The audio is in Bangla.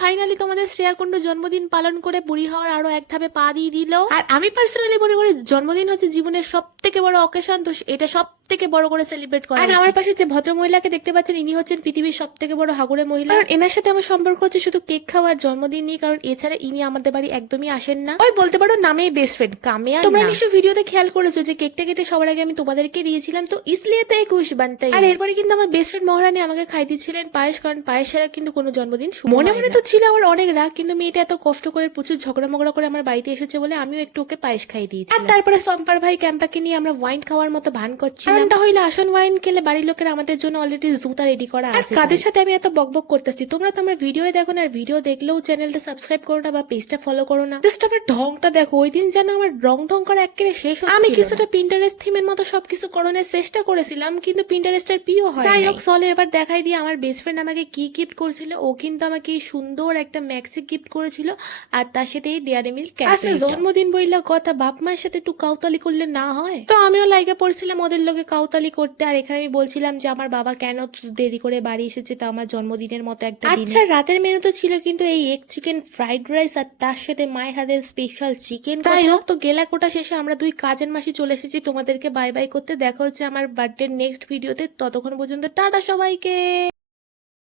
ফাইনালি তোমাদের শ্রেয়া কুণ্ডু জন্মদিন পালন করে বুড়ি হওয়ার আরো এক ধাপে পা দিয়ে দিল। আর আমি পার্সোনালি মনে করি জন্মদিন হচ্ছে জীবনের সব থেকে বড় অকেশন, তো এটা সব থেকে বড় করে সেলিব্রেট করা। আর আমার পাশে যে ভদ্র মহিলাকে দেখতে পাচ্ছেন ইনি হচ্ছেন পৃথিবীর সব থেকে বড় হাগুড়ে মহিলা। কারণ এনার সাথে আমার সম্পর্ক হচ্ছে শুধু কেক খাওয়ার, জন্মদিন নিয়ে। কারণ এছাড়া ইনি আমাদের বাড়ি একদমই আসেন না, ওই বলতে পারো নামেই বেস্ট ফ্রেন্ড, কামে। তোমরা নিশ্চয়ই ভিডিওতে খেয়াল করেছো যে কেকটা কেটে সবার আগে আমি তোমাদেরকে দিয়েছিলাম, তো ইসলিয়ে তো 21 বানতাই। আর এরপরে কিন্তু আমার বেস্ট ফ্রেন্ড মহারানী আমাকে খাই দিচ্ছিলেন পায়েস, কারণ পায়েস ছাড়া কিন্তু কোনো জন্মদিন মনে মনে তো ছিল আমার অনেক রাগ, কিন্তু মেয়েটা এত কষ্ট করে প্রচুর ঝগড়া মগড়া করে আমার বাড়িতে এসেছে বলে আমিও একটু ওকে পায়েস খাই দিয়েছি। আর তারপরে সম্পার ভাই ক্যাম্পাকে নিয়ে আমরা ওয়াইন খাওয়ার মতো ভান করছি। কারণটা হইলে আসন ওয়াইন খেলে বাড়ির লোকের আমাদের জন্য অলরেডি জুতা রেডি করা আছে। কাদের সাথে আমি এত বকবক করতেছি তোমরা তো আমার ভিডিও দেখো না, আর ভিডিও দেখলেও চ্যানেলটা সাবস্ক্রাইব করো না বা পেজটা ফলো করো না। জাস্ট আমার ঢংটা দেখো, ওই দিন যেন আমার রং করা একেবারে শেষ হচ্ছে। আমি কিছুটা পিন্টারেস্ট থিমের মতো সবকিছু করণের চেষ্টা করেছিলাম, কিন্তু পিন্টারেস্টের পিও হয়। যাই হোক চলে এবার দেখাই দিয়ে আমার বেস্ট ফ্রেন্ড আমাকে কি গিফট করেছিল। ও কিন্তু আমাকে সুন্দর একটা ম্যাক্সি গিফট করেছিল, আর তার সাথে এই ডেয়ারি মিল্ক ক্যাপ। আচ্ছা জন্মদিন বইলা কথা, বাপ মায়ের সাথে একটু কাউতালি করলে না হয়? তো আমিও লাইকে পড়ছিলাম ওদের লোকে কাউতালি করতে, আর এখানে আমি বলছিলাম যে আমার বাবা কেন দেরি করে বাড়ি এসেছে, তা আমার জন্মদিনের মতো একটা দিন। আচ্ছা রাতের মেনু তো ছিল কিন্তু এই এগ চিকেন ফ্রাইড রাইস, আর তার সাথে মায়ের হাতের স্পেশাল চিকেন। যাই হোক, তো গেলা কোটা শেষে আমরা দুই কাজের মাসি চলে এসেছি তোমাদেরকে বাই বাই করতে। দেখা হচ্ছে আমার বার্থডে নেক্সট ভিডিওতে, ততক্ষণ পর্যন্ত টাটা সবাইকে।